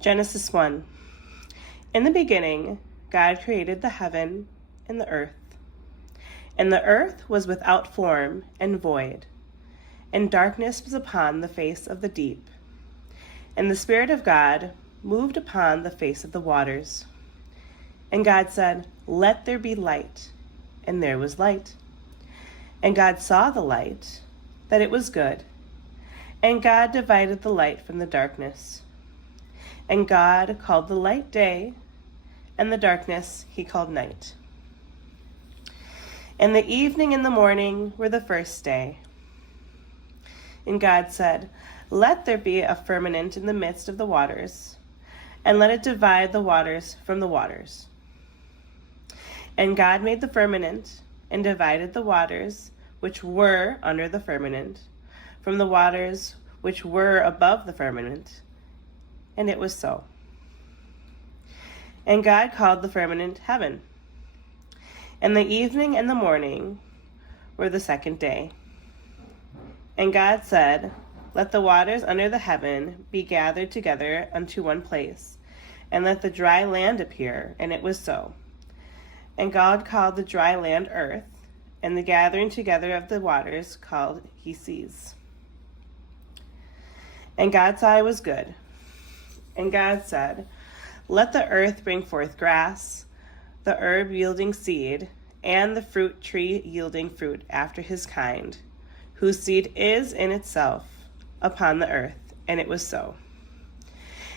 Genesis 1. In the beginning, God created the heaven and the earth. And the earth was without form and void, and darkness was upon the face of the deep. And the Spirit of God moved upon the face of the waters. And God said, "Let there be light." And there was light. And God saw the light, that it was good. And God divided the light from the darkness. And God called the light day, and the darkness he called night. And the evening and the morning were the first day. And God said, "Let there be a firmament in the midst of the waters, and let it divide the waters from the waters." And God made the firmament, and divided the waters which were under the firmament from the waters which were above the firmament. And it was so. And God called the firmament heaven. And the evening and the morning were the second day. And God said, "Let the waters under the heaven be gathered together unto one place, and let the dry land appear." And it was so. And God called the dry land earth, and the gathering together of the waters called he seas. And God saw it was good. And God said, "Let the earth bring forth grass, the herb yielding seed, and the fruit tree yielding fruit after his kind, whose seed is in itself upon the earth." And it was so.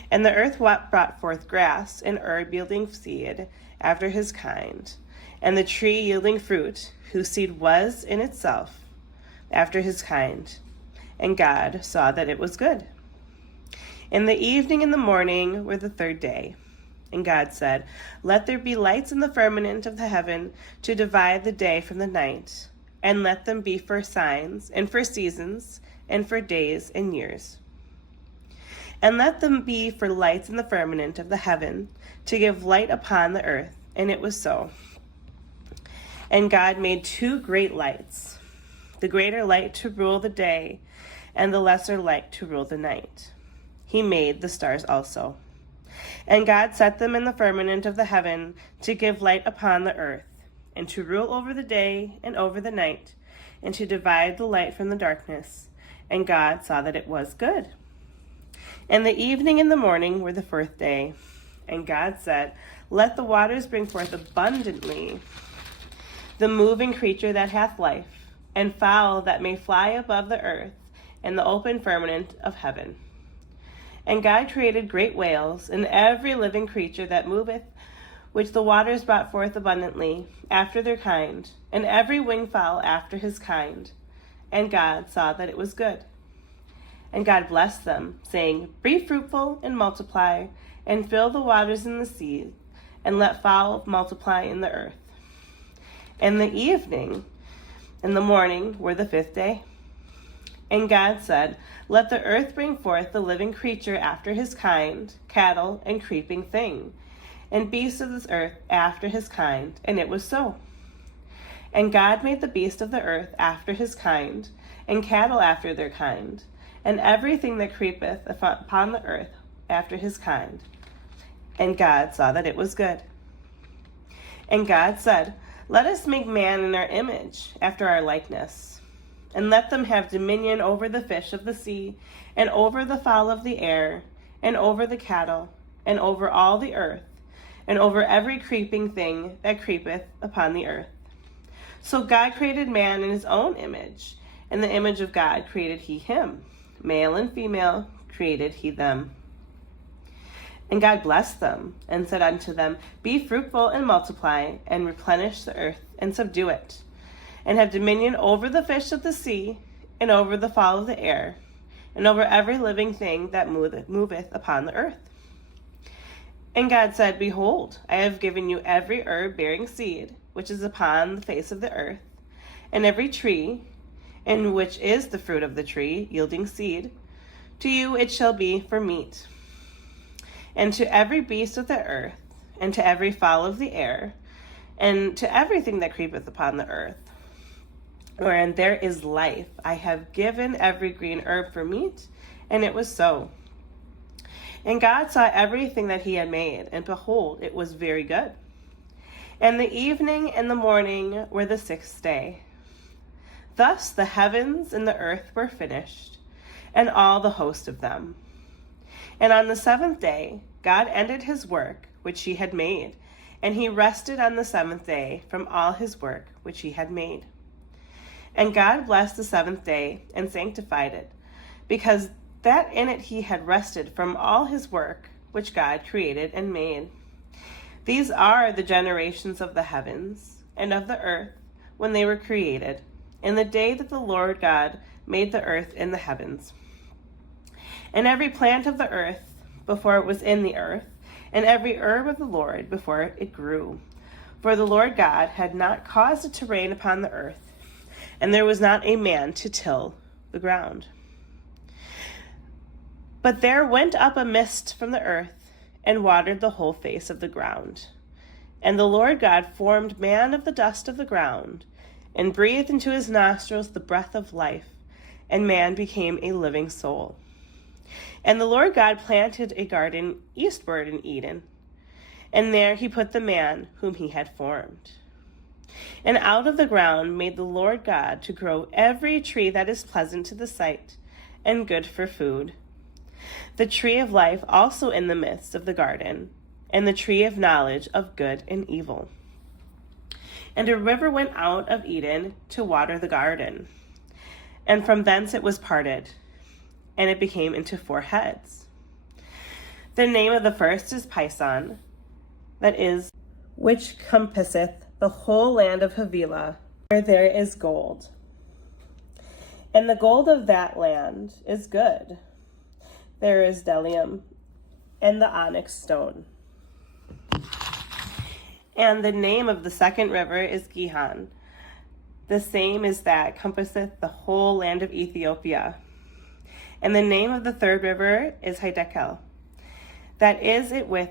And the earth brought forth grass, and herb yielding seed after his kind, and the tree yielding fruit, whose seed was in itself after his kind. And God saw that it was good. And the evening and the morning were the third day. And God said, "Let there be lights in the firmament of the heaven to divide the day from the night, and let them be for signs, and for seasons, and for days and years. And let them be for lights in the firmament of the heaven, to give light upon the earth." And it was so. And God made two great lights, the greater light to rule the day, and the lesser light to rule the night. He made the stars also. And God set them in the firmament of the heaven to give light upon the earth, and to rule over the day and over the night, and to divide the light from the darkness. And God saw that it was good. And the evening and the morning were the fourth day. And God said, "Let the waters bring forth abundantly the moving creature that hath life, and fowl that may fly above the earth, and the open firmament of heaven." And God created great whales, and every living creature that moveth, which the waters brought forth abundantly, after their kind, and every winged fowl after his kind. And God saw that it was good. And God blessed them, saying, "Be fruitful and multiply, and fill the waters in the sea, and let fowl multiply in the earth." And the evening and the morning were the fifth day. And God said, "Let the earth bring forth the living creature after his kind, cattle and creeping thing, and beasts of this earth after his kind." And it was so. And God made the beast of the earth after his kind, and cattle after their kind, and everything that creepeth upon the earth after his kind. And God saw that it was good. And God said, "Let us make man in our image, after our likeness. And let them have dominion over the fish of the sea, and over the fowl of the air, and over the cattle, and over all the earth, and over every creeping thing that creepeth upon the earth." So God created man in his own image. In the image of God created he him. Male and female created he them. And God blessed them, and said unto them, "Be fruitful and multiply, and replenish the earth, and subdue it, and have dominion over the fish of the sea, and over the fowl of the air, and over every living thing that moveth upon the earth." And God said, "Behold, I have given you every herb bearing seed, which is upon the face of the earth, and every tree, in which is the fruit of the tree, yielding seed. To you it shall be for meat. And to every beast of the earth, and to every fowl of the air, and to everything that creepeth upon the earth, wherein there is life, I have given every green herb for meat." And it was so. And God saw everything that he had made, and behold, it was very good. And the evening and the morning were the sixth day. Thus the heavens and the earth were finished, and all the host of them. And on the seventh day God ended his work which he had made, and he rested on the seventh day from all his work which he had made. And God blessed the seventh day and sanctified it, because that in it he had rested from all his work which God created and made. These are the generations of the heavens and of the earth when they were created, in the day that the Lord God made the earth and the heavens. And every plant of the earth before it was in the earth, and every herb of the Lord before it grew. For the Lord God had not caused it to rain upon the earth, and there was not a man to till the ground. But there went up a mist from the earth, and watered the whole face of the ground. And the Lord God formed man of the dust of the ground, and breathed into his nostrils the breath of life, and man became a living soul. And the Lord God planted a garden eastward in Eden, and there he put the man whom he had formed. And out of the ground made the Lord God to grow every tree that is pleasant to the sight, and good for food. The tree of life also in the midst of the garden, and the tree of knowledge of good and evil. And a river went out of Eden to water the garden, and from thence it was parted, and it became into 4 heads. The name of the first is Pison, that is, which compasseth the whole land of Havilah, where there is gold. And the gold of that land is good. There is bdellium and the onyx stone. And the name of the second river is Gihon. The same is that compasseth the whole land of Ethiopia. And the name of the third river is Hiddekel. That is it with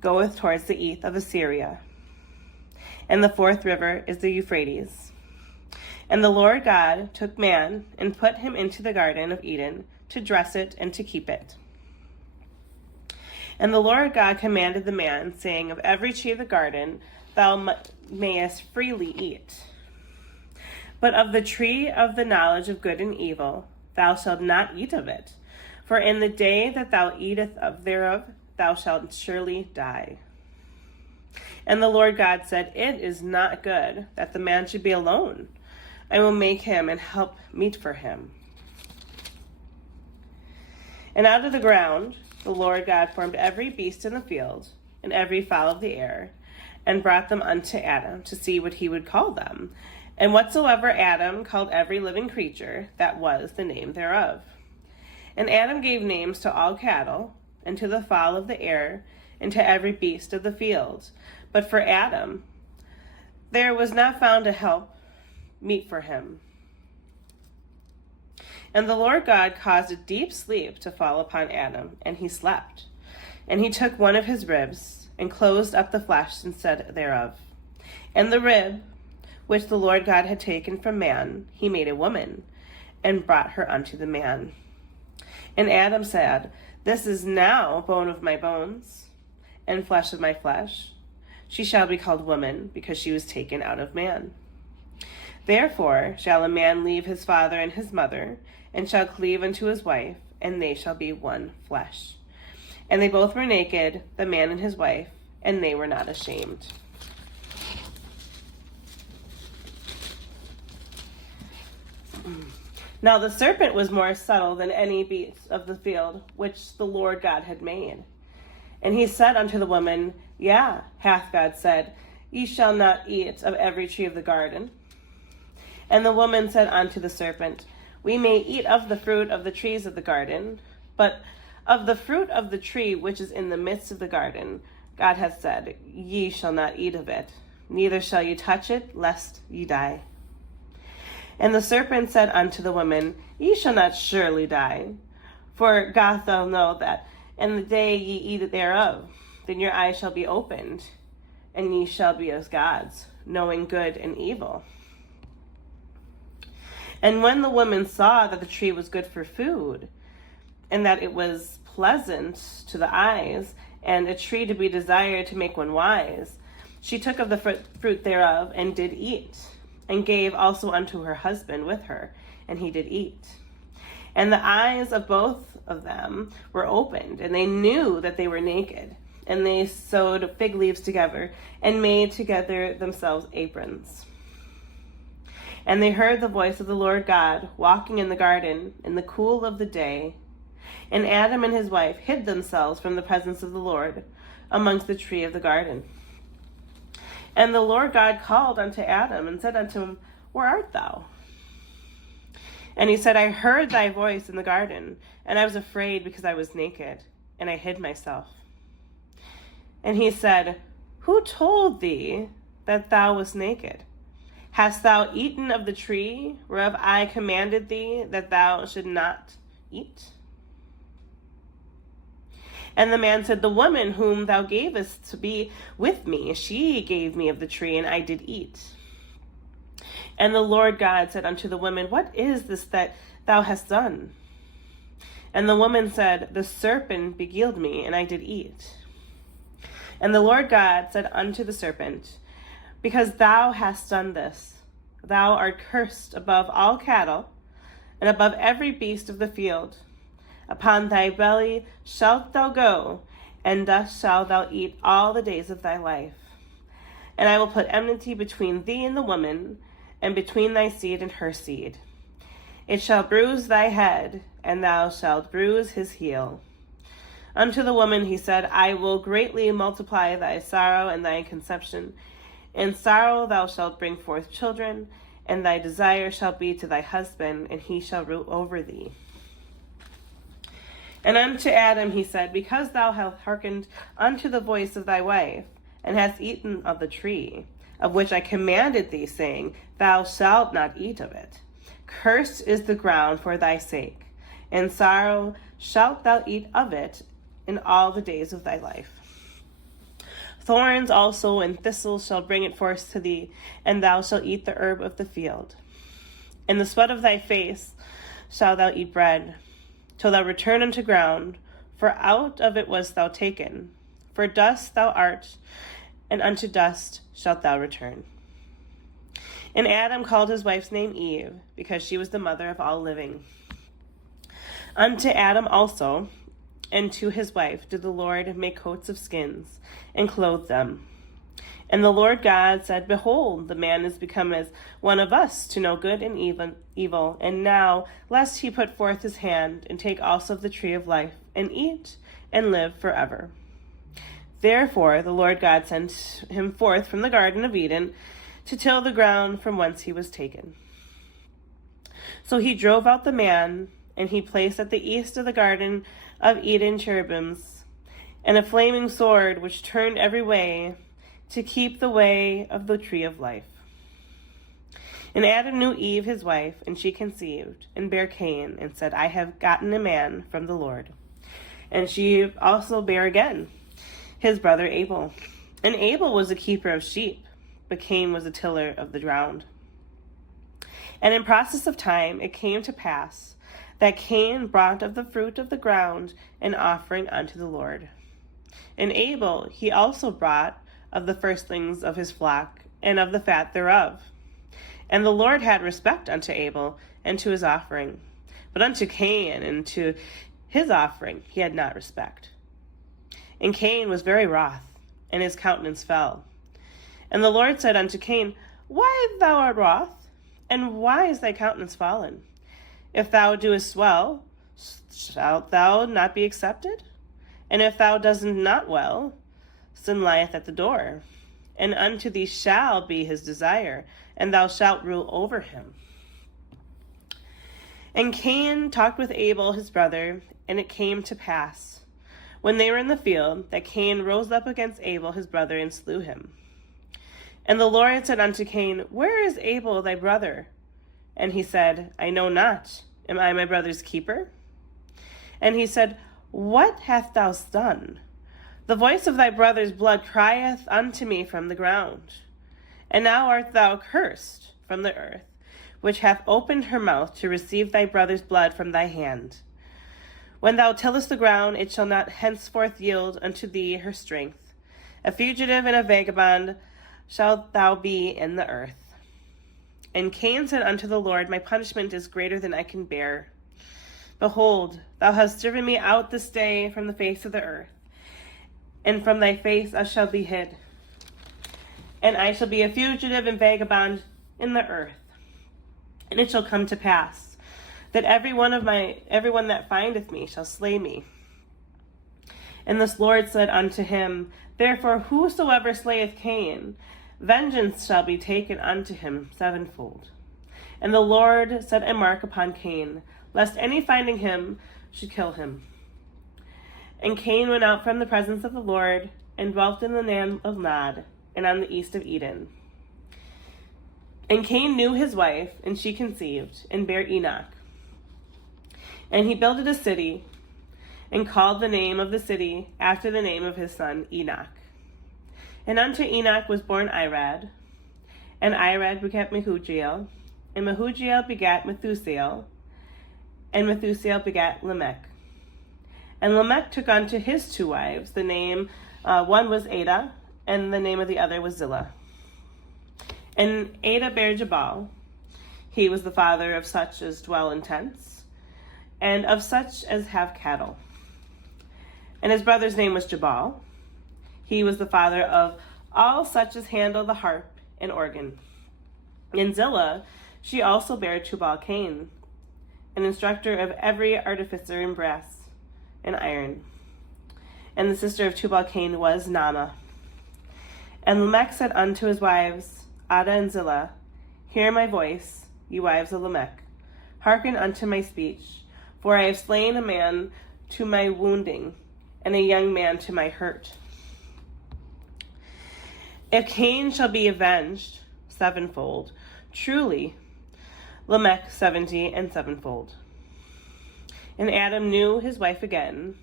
goeth towards the east of Assyria. And the fourth river is the Euphrates. And the Lord God took man and put him into the garden of Eden, to dress it and to keep it. And the Lord God commanded the man, saying, of every tree of the garden thou mayest freely eat. But of the tree of the knowledge of good and evil thou shalt not eat of it. For in the day that thou eatest of thereof thou shalt surely die. And the Lord God said, it is not good that the man should be alone. I will make him and help meet for him. And out of the ground the Lord God formed every beast in the field, and every fowl of the air, and brought them unto Adam, to see what he would call them. And whatsoever Adam called every living creature, that was the name thereof. And Adam gave names to all cattle, and to the fowl of the air, and to every beast of the field. But for Adam there was not found a help meet for him. And the Lord God caused a deep sleep to fall upon Adam, and he slept. And he took one of his ribs, and closed up the flesh instead thereof. And the rib, which the Lord God had taken from man, he made a woman, and brought her unto the man. And Adam said, this is now bone of my bones, and flesh of my flesh. She shall be called woman, because she was taken out of man. Therefore shall a man leave his father and his mother, and shall cleave unto his wife, and they shall be one flesh. And they both were naked, the man and his wife, and they were not ashamed. Now the serpent was more subtle than any beast of the field which the Lord God had made. And he said unto the woman, yea, hath God said, ye shall not eat of every tree of the garden? And the woman said unto the serpent, we may eat of the fruit of the trees of the garden, but of the fruit of the tree which is in the midst of the garden, God hath said, ye shall not eat of it, neither shall ye touch it, lest ye die. And the serpent said unto the woman, ye shall not surely die. For God doth know that in the day ye eat thereof, then your eyes shall be opened, and ye shall be as gods, knowing good and evil. And when the woman saw that the tree was good for food, and that it was pleasant to the eyes, and a tree to be desired to make one wise. She took of the fruit thereof, and did eat, and gave also unto her husband with her, and he did eat. And the eyes of both of them were opened, and they knew that they were naked. And they sewed fig leaves together, and made together themselves aprons. And they heard the voice of the Lord God walking in the garden in the cool of the day. And Adam and his wife hid themselves from the presence of the Lord amongst the tree of the garden. And the Lord God called unto Adam and said unto him, Where art thou? And he said, I heard thy voice in the garden, and I was afraid because I was naked, and I hid myself. And he said, Who told thee that thou wast naked? Hast thou eaten of the tree whereof I commanded thee that thou should not eat? And the man said, The woman whom thou gavest to be with me, she gave me of the tree, and I did eat. And the Lord God said unto the woman, What is this that thou hast done? And the woman said, The serpent beguiled me, and I did eat. And the Lord God said unto the serpent, Because thou hast done this, thou art cursed above all cattle, and above every beast of the field. Upon thy belly shalt thou go, and dust shalt thou eat all the days of thy life. And I will put enmity between thee and the woman, and between thy seed and her seed. It shall bruise thy head, and thou shalt bruise his heel. Unto the woman he said, I will greatly multiply thy sorrow and thy conception. In sorrow thou shalt bring forth children, and thy desire shall be to thy husband, and he shall rule over thee. And unto Adam he said, Because thou hast hearkened unto the voice of thy wife, and hast eaten of the tree, of which I commanded thee, saying, Thou shalt not eat of it. Cursed is the ground for thy sake. In sorrow shalt thou eat of it in all the days of thy life. Thorns also and thistles shall bring it forth to thee, and thou shalt eat the herb of the field. In the sweat of thy face shalt thou eat bread, till thou return unto ground, for out of it wast thou taken. For dust thou art, and unto dust shalt thou return. And Adam called his wife's name Eve, because she was the mother of all living. Unto Adam also, and to his wife, did the Lord make coats of skins, and clothe them. And the Lord God said, Behold, the man is become as one of us, to know good and evil. And now, lest he put forth his hand, and take also of the tree of life, and eat, and live forever. Therefore the Lord God sent him forth from the Garden of Eden, to till the ground from whence he was taken. So he drove out the man, and he placed at the east of the Garden of Eden cherubims, and a flaming sword which turned every way, to keep the way of the tree of life. And Adam knew Eve his wife, and she conceived, and bare Cain, and said, I have gotten a man from the Lord. And she also bare again his brother Abel. And Abel was a keeper of sheep, but Cain was a tiller of the ground. And in process of time it came to pass that Cain brought of the fruit of the ground an offering unto the Lord. And Abel he also brought of the firstlings of his flock, and of the fat thereof. And the Lord had respect unto Abel, and to his offering. But unto Cain, and to his offering, he had not respect. And Cain was very wroth, and his countenance fell. And the Lord said unto Cain, Why thou art wroth? And why is thy countenance fallen? If thou doest well, shalt thou not be accepted? And if thou doest not well, sin lieth at the door, and unto thee shall be his desire, and thou shalt rule over him. And Cain talked with Abel his brother, and it came to pass, when they were in the field, that Cain rose up against Abel his brother, and slew him. And the Lord said unto Cain, Where is Abel thy brother? And he said, I know not. Am I my brother's keeper? And he said, What hast thou done? The voice of thy brother's blood crieth unto me from the ground. And now art thou cursed from the earth, which hath opened her mouth to receive thy brother's blood from thy hand. When thou tillest the ground, it shall not henceforth yield unto thee her strength. A fugitive and a vagabond shalt thou be in the earth. And Cain said unto the Lord, my punishment is greater than I can bear. Behold, thou hast driven me out this day from the face of the earth, and from thy face I shall be hid. And I shall be a fugitive and vagabond in the earth. And it shall come to pass that everyone that findeth me shall slay me. And the Lord said unto him, therefore whosoever slayeth Cain, vengeance shall be taken unto him sevenfold. And the Lord set a mark upon Cain, lest any finding him should kill him. And Cain went out from the presence of the Lord, and dwelt in the land of Nod, and on the east of Eden. And Cain knew his wife, and she conceived, and bare Enoch. And he builded a city, and called the name of the city after the name of his son Enoch. And unto Enoch was born Irad, and Irad begat Mehujael, and Mehujael begat Methusael, and Methusael begat Lamech. And Lamech took unto his two wives, the name, one was Ada, and the name of the other was Zillah. And Ada bare Jabal. He was the father of such as dwell in tents, and of such as have cattle. And his brother's name was Jabal. He was the father of all such as handle the harp and organ. And Zillah, she also bare Tubal-Cain, an instructor of every artificer in brass and iron. And the sister of Tubal-Cain was Naamah. And Lamech said unto his wives, Ada and Zillah, hear my voice, ye wives of Lamech. Hearken unto my speech, for I have slain a man to my wounding, and a young man to my hurt. If Cain shall be avenged sevenfold, truly Lamech 70 and sevenfold. And Adam knew his wife again,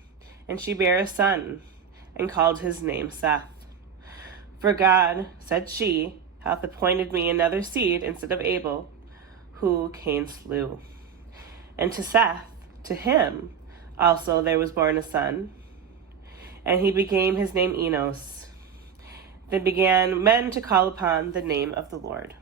and she bare a son, and called his name Seth. For God, said she, hath appointed me another seed instead of Abel, who Cain slew. And to Seth, to him also there was born a son, and he became his name Enos. Then began men to call upon the name of the Lord.